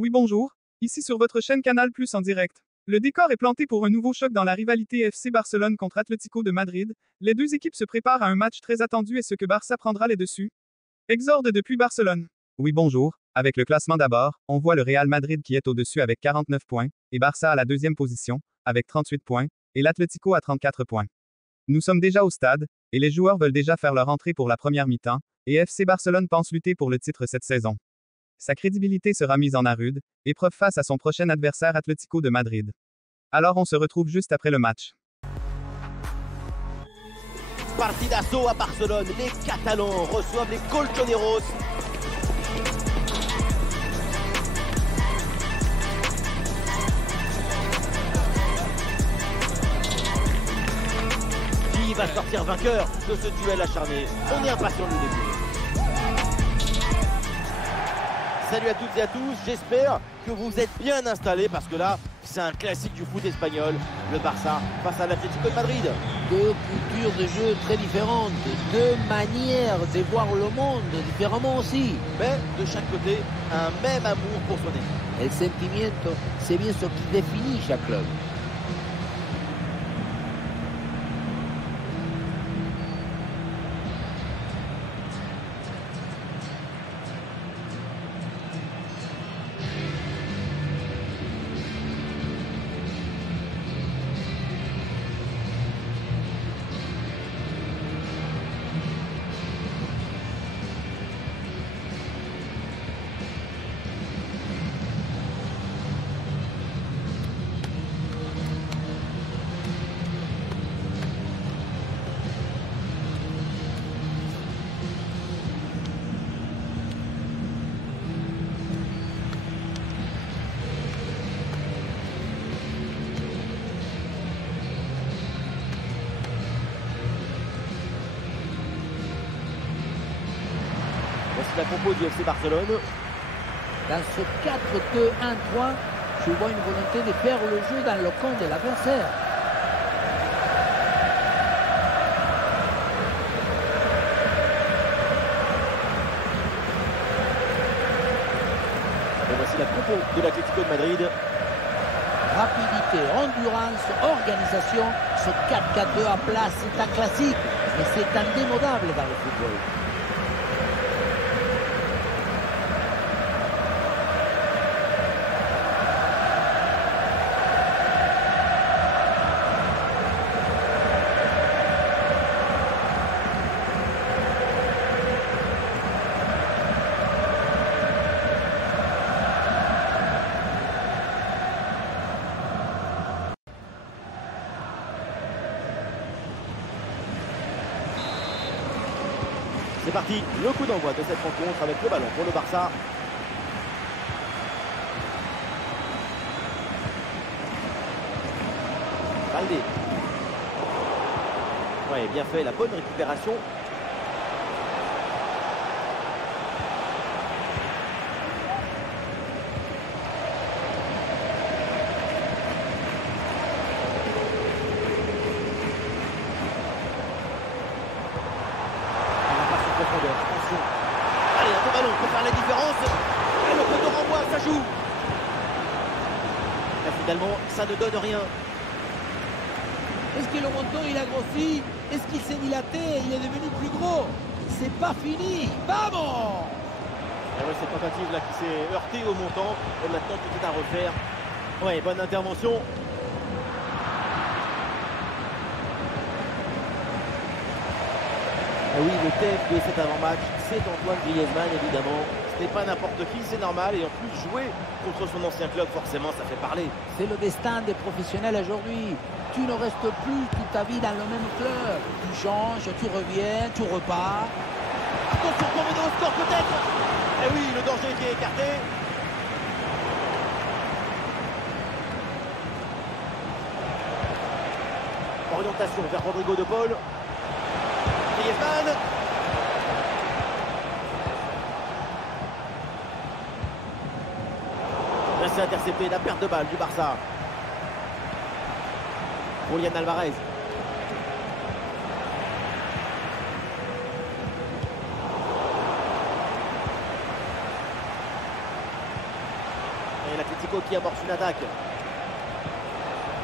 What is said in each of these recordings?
Oui bonjour, ici sur votre chaîne Canal Plus en direct. Le décor est planté pour un nouveau choc dans la rivalité FC Barcelone contre Atlético de Madrid. Les deux équipes se préparent à un match très attendu et ce que Barça prendra les dessus. Exorde depuis Barcelone. Oui bonjour, avec le classement d'abord, on voit le Real Madrid qui est au-dessus avec 49 points, et Barça à la deuxième position, avec 38 points, et l'Atlético à 34 points. Nous sommes déjà au stade, et les joueurs veulent déjà faire leur entrée pour la première mi-temps, et FC Barcelone pense lutter pour le titre cette saison. Sa crédibilité sera mise en rude épreuve face à son prochain adversaire Atlético de Madrid. Alors on se retrouve juste après le match. Partidazo à Barcelone, les Catalans reçoivent les Colchoneros. Qui va sortir vainqueur de ce duel acharné? On est impatient de le découvrir. Salut à toutes et à tous, j'espère que vous êtes bien installés parce que là, c'est un classique du foot espagnol, le Barça face à l'Atlético de Madrid. Deux cultures de jeu très différentes, deux manières de voir le monde différemment aussi. Mais de chaque côté, un même amour pour son équipe. El sentimiento, c'est bien ce qui définit chaque club. Voici la compo du FC Barcelone. Dans ce 4-2-1-3, je vois une volonté de faire le jeu dans le camp de l'adversaire. Et voici la compo de l'Atlético de Madrid. Rapidité, endurance, organisation, ce 4-4-2 à place, c'est un classique, mais c'est indémodable dans le football. C'est parti, le coup d'envoi de cette rencontre avec le ballon pour le Barça. Baldé. Ouais, bien fait, la bonne récupération. Attention. Allez, un bon ballon pour faire la différence. Et le coup de renvoi, ça joue. Là, finalement, ça ne donne rien. Est-ce que le menton il a grossi? Est-ce qu'il s'est dilaté? Il est devenu plus gros? C'est pas fini. Vamos! Et ouais, cette tentative là qui s'est heurtée au montant. Et maintenant, tout est à refaire. Ouais, bonne intervention. Ah oui, le thème de cet avant-match, c'est Antoine Griezmann, évidemment. Ce n'est pas n'importe qui, c'est normal. Et en plus, jouer contre son ancien club, forcément, ça fait parler. C'est le destin des professionnels aujourd'hui. Tu ne restes plus toute ta vie dans le même club. Tu changes, tu reviens, tu repars. Attention, pour mener au score peut-être. Eh oui, le danger qui est écarté. Orientation vers Rodrigo de Paul. Griezmann. Là, c'est intercepté, la perte de balle du Barça. Julián Alvarez. Et l'Atlético qui amorce une attaque.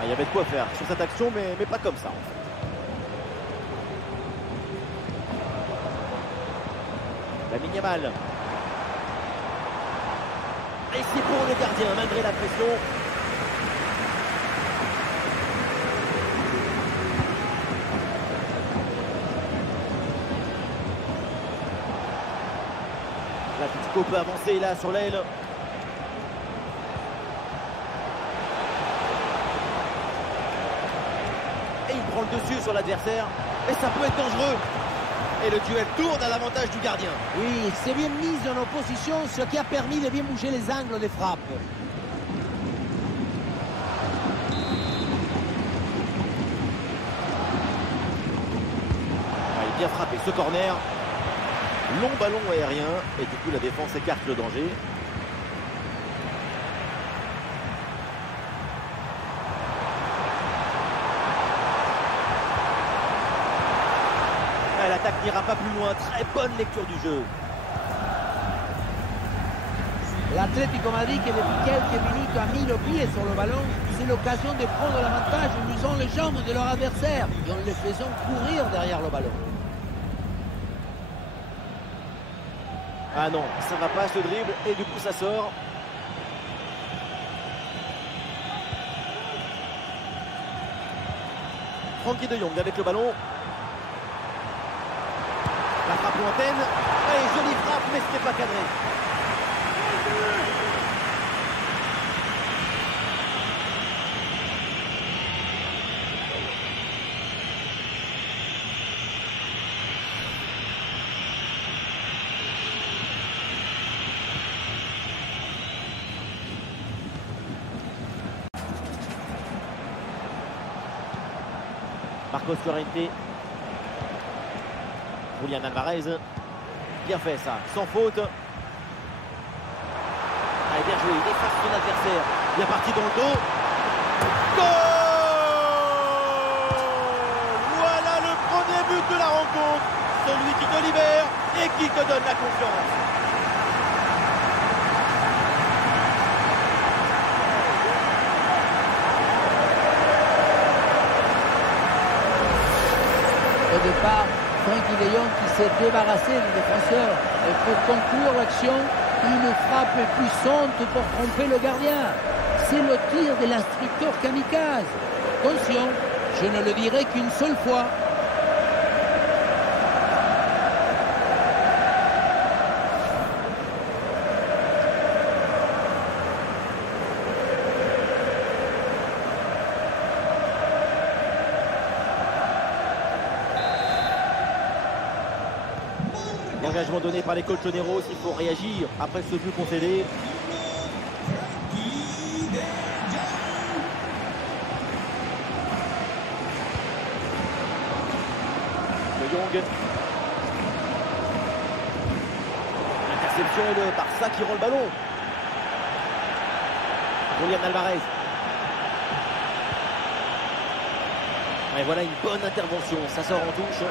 Il y avait de quoi faire sur cette action, mais pas comme ça. En fait. Lamine Yamal. Et c'est pour le gardien, malgré la pression. L'Atlético peut avancer là sur l'aile. Et il prend le dessus sur l'adversaire. Et ça peut être dangereux. Et le duel tourne à l'avantage du gardien. Oui, il s'est bien mis en opposition, ce qui a permis de bien bouger les angles des frappes. Il a bien frappé ce corner. Long ballon aérien. Et du coup, la défense écarte le danger. L'attaque n'ira pas plus loin. Très bonne lecture du jeu. L'Atlético Madrid qui depuis quelques minutes a mis le pied sur le ballon, c'est l'occasion de prendre l'avantage en usant les jambes de leur adversaire et en les faisant courir derrière le ballon. Ah non, ça va pas ce dribble et du coup ça sort. Frenkie de Jong avec le ballon. La frappe lointaine. Allez, jolie frappe, mais ce n'est pas cadré. Marcos Llorente. Julián Alvarez. Bien fait ça, sans faute. Allez, bien joué, il efface son adversaire. Bien parti dans le dos. Goal! Voilà le premier but de la rencontre. Celui qui te libère et qui te donne la confiance. Au départ, Frenkie de Jong qui s'est débarrassé du défenseur. Et pour conclure l'action, une frappe puissante pour tromper le gardien. C'est le tir de l'instructeur kamikaze. Attention, je ne le dirai qu'une seule fois. L'engagement donné par les colchoneros, il faut réagir après ce but concédé. De Jong. Interception et le Barça qui rend le ballon. Julián Alvarez. Et voilà une bonne intervention, ça sort en touche.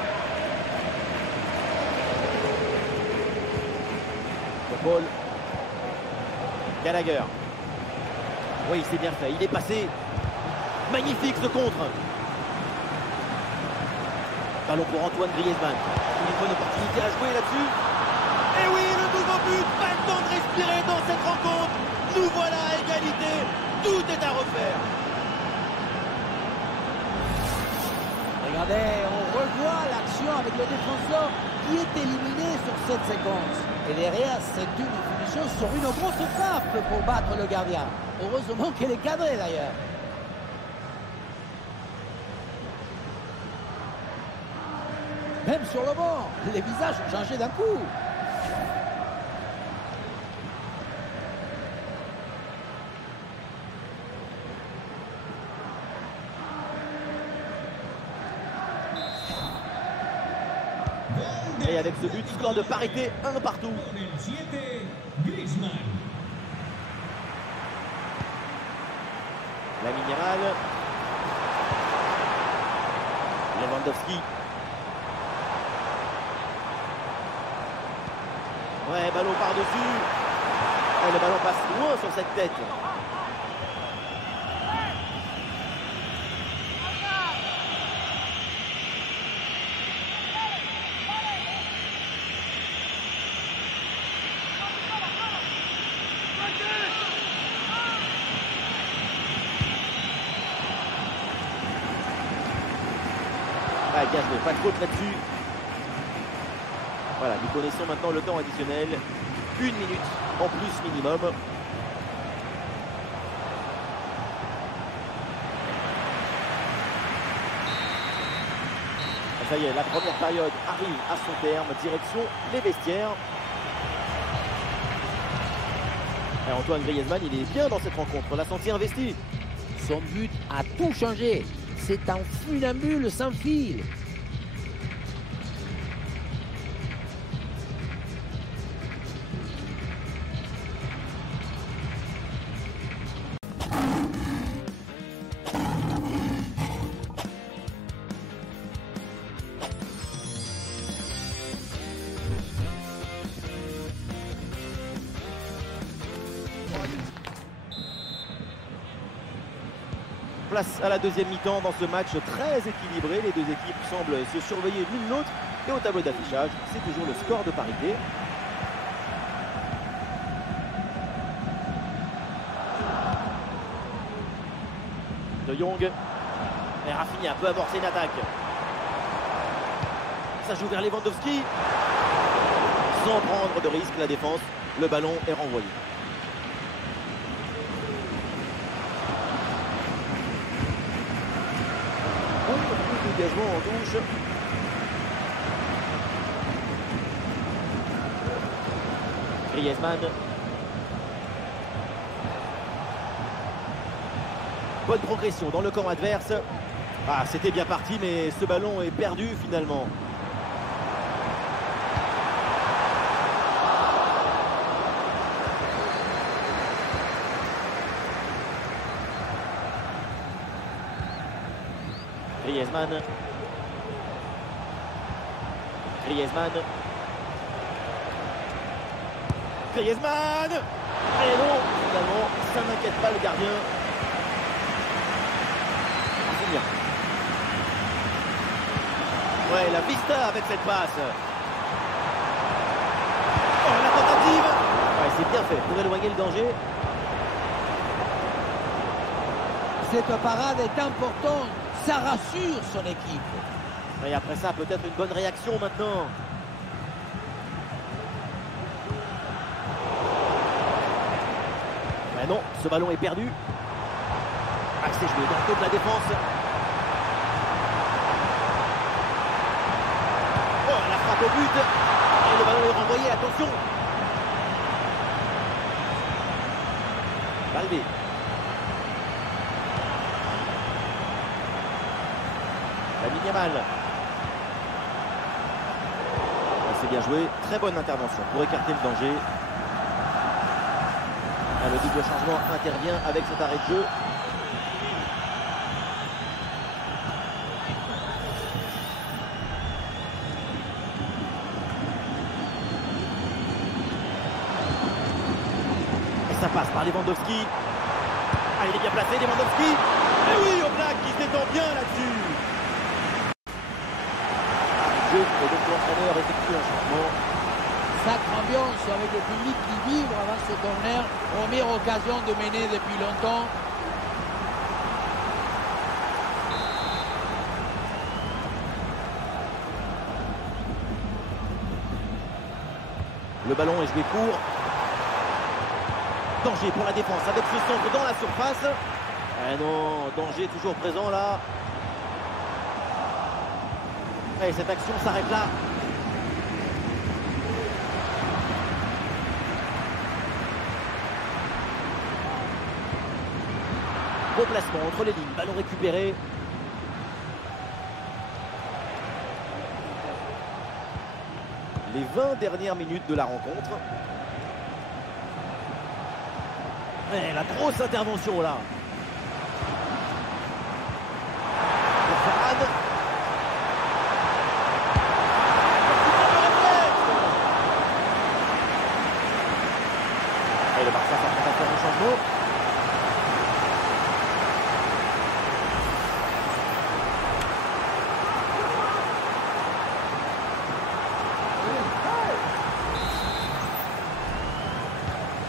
Paul. Gallagher. Oui, c'est bien fait. Il est passé. Magnifique ce contre. Ballon pour Antoine Griezmann. Une bonne opportunité à jouer là-dessus. Et oui, le nouveau but. Pas le temps de respirer dans cette rencontre. Nous voilà à égalité. Tout est à refaire. Regardez, on revoit l'action avec le défenseur qui est éliminé sur cette séquence. Et derrière, c'est une finition sur une grosse frappe pour battre le gardien. Heureusement qu'elle est cadrée d'ailleurs. Même sur le bord, les visages ont changé d'un coup. Et avec ce but, score de parité, 1 partout. Lamine Yamal. Lewandowski. Ouais, ballon par-dessus. Et le ballon passe loin sur cette tête. Ah, bien joué, pas de faute là-dessus. Voilà, nous connaissons maintenant le temps additionnel. 1 minute en plus minimum. Ça y est, la première période arrive à son terme. Direction les vestiaires. Et Antoine Griezmann, il est bien dans cette rencontre. On l'a senti investi. Son but a tout changé. C'est un funambule sans fil. Place à la deuxième mi-temps dans ce match très équilibré. Les deux équipes semblent se surveiller l'une l'autre. Et au tableau d'affichage, c'est toujours le score de parité. De Jong. Et Rafinha peut amorcer une attaque. Ça joue vers Lewandowski. Sans prendre de risque, la défense. Le ballon est renvoyé. Engagement en touche. Griezmann. Bonne progression dans le camp adverse. Ah, c'était bien parti, mais ce ballon est perdu finalement. Griezmann. Griezmann. Griezmann. Et non, finalement, ça n'inquiète pas le gardien. C'est bien. Ouais, la vista avec cette passe. Oh, la tentative. Ouais, c'est bien fait pour éloigner le danger. Cette parade est importante. Ça rassure son équipe. Et après ça, peut-être une bonne réaction maintenant. Mais non, ce ballon est perdu. Ah, c'est joué dans le dos de la défense. Oh, la frappe au but. Et le ballon est renvoyé, attention. Balde. Lamine Yamal. C'est bien joué, très bonne intervention pour écarter le danger. Le double changement intervient avec cet arrêt de jeu. Et ça passe par Lewandowski. Ah, il est bien placé, Lewandowski. Et oui, Oblak qui s'étend bien là-dessus. Et donc l'entraîneur effectue un changement. Sacre ambiance avec le public qui vibre avant ce corner. Première occasion de mener depuis longtemps. Le ballon est joué court. Danger pour la défense avec ce centre dans la surface. Ah non, danger toujours présent là. Et cette action s'arrête là. Bon placement entre les lignes, ballon récupéré. Les 20 dernières minutes de la rencontre. Et la grosse intervention là. Pour Farad. Et le Barça s'apprête à faire un changement.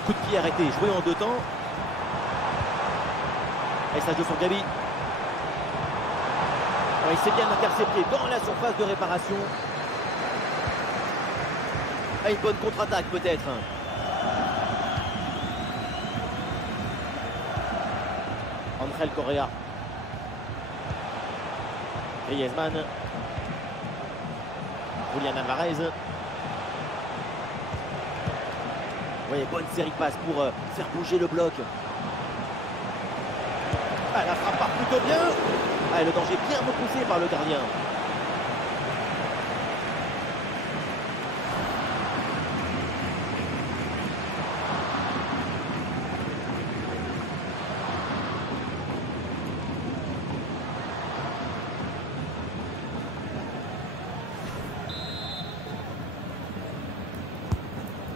Coup de pied arrêté, joué en 2 temps. Et ça joue sur Gavi. Il s'est bien intercepté dans la surface de réparation. Ah, une bonne contre-attaque peut-être. Angel Correa. Griezmann. Julian Alvarez. Vous voyez, bonne série de passes pour faire bouger le bloc. Ah, la frappe part plutôt bien. Ah, le danger bien repoussé par le gardien.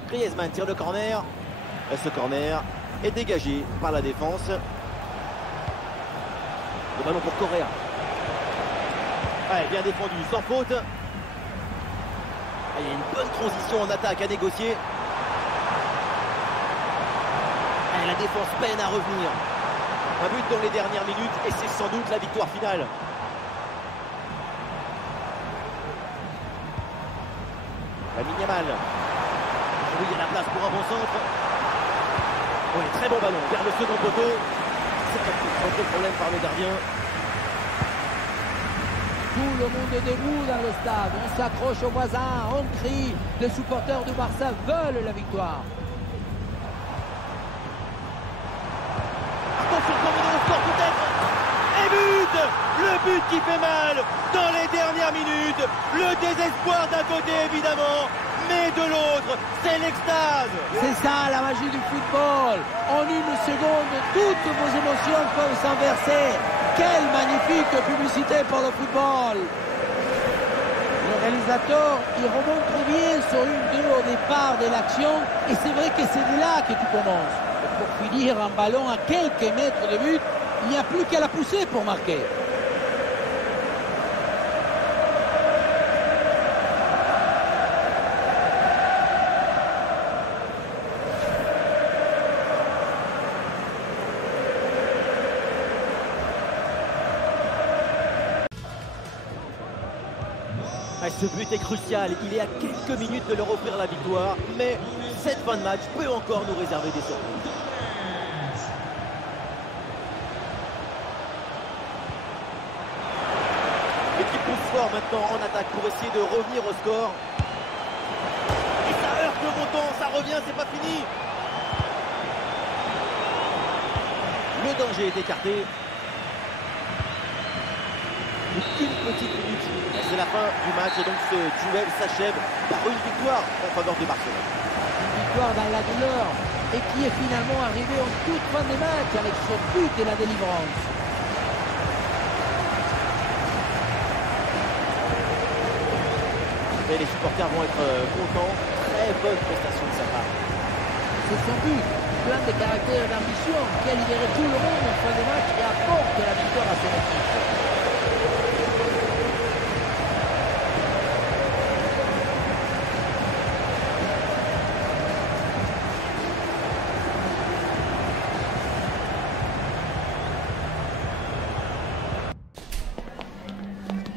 Griezmann tire le corner. Ce corner est dégagé par la défense. Le ballon pour Correa. Bien défendu, sans faute. Il y a une bonne transition en attaque à négocier. La défense peine à revenir. Un but dans les dernières minutes et c'est sans doute la victoire finale. Lamine Yamal. Oui, il y a la place pour un bon centre. Oui, très bon ballon vers le second poteau. C'est un peu problème par le gardien. Tout le monde est debout dans le stade. On s'accroche aux voisins, on crie. Les supporters du Barça veulent la victoire. Attention, combinaison au score peut-être. Et but! Le but qui fait mal dans les dernières minutes. Le désespoir d'un côté évidemment. Mais de l'autre, c'est l'extase. C'est ça la magie du football. En une seconde, toutes vos émotions peuvent s'inverser. Quelle magnifique publicité pour le football. Le réalisateur, il remonte bien sur une deux au départ de l'action. Et c'est vrai que c'est de là que tu commences. Et pour finir un ballon à quelques mètres de but, il n'y a plus qu'à la pousser pour marquer. Ce but est crucial, il est à quelques minutes de leur offrir la victoire, mais cette fin de match peut encore nous réserver des surprises. L'équipe pousse fort maintenant en attaque pour essayer de revenir au score. Et ça heurte le montant, ça revient, c'est pas fini. Le danger est écarté. Une petite minute, c'est la fin du match et donc ce duel s'achève par une victoire en faveur de Barcelone. Une victoire dans la douleur et qui est finalement arrivée en toute fin de match avec ce but et la délivrance. Et les supporters vont être contents, très bonne prestation de sa part. C'est son but, plein de caractère et d'ambition qui a libéré tout le monde en fin de match et apporte la victoire à son équipe.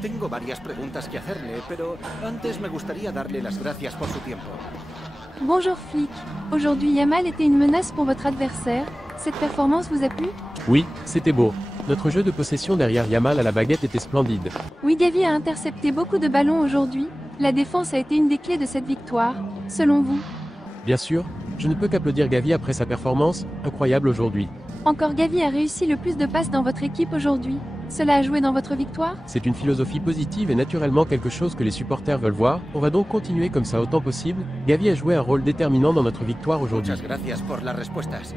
Tengo varias preguntas que hacerle, pero antes me gustaría darle las gracias por su tiempo. Bonjour Flick. Aujourd'hui Yamal était une menace pour votre adversaire. Cette performance vous a plu? Oui, c'était beau. Notre jeu de possession derrière Yamal à la baguette était splendide. Oui, Gavi a intercepté beaucoup de ballons aujourd'hui. La défense a été une des clés de cette victoire, selon vous? Bien sûr, je ne peux qu'applaudir Gavi après sa performance, incroyable aujourd'hui. Encore Gavi a réussi le plus de passes dans votre équipe aujourd'hui. Cela a joué dans votre victoire? C'est une philosophie positive et naturellement quelque chose que les supporters veulent voir. On va donc continuer comme ça autant possible. Gavi a joué un rôle déterminant dans notre victoire aujourd'hui. Muchas gracias por las respuestas.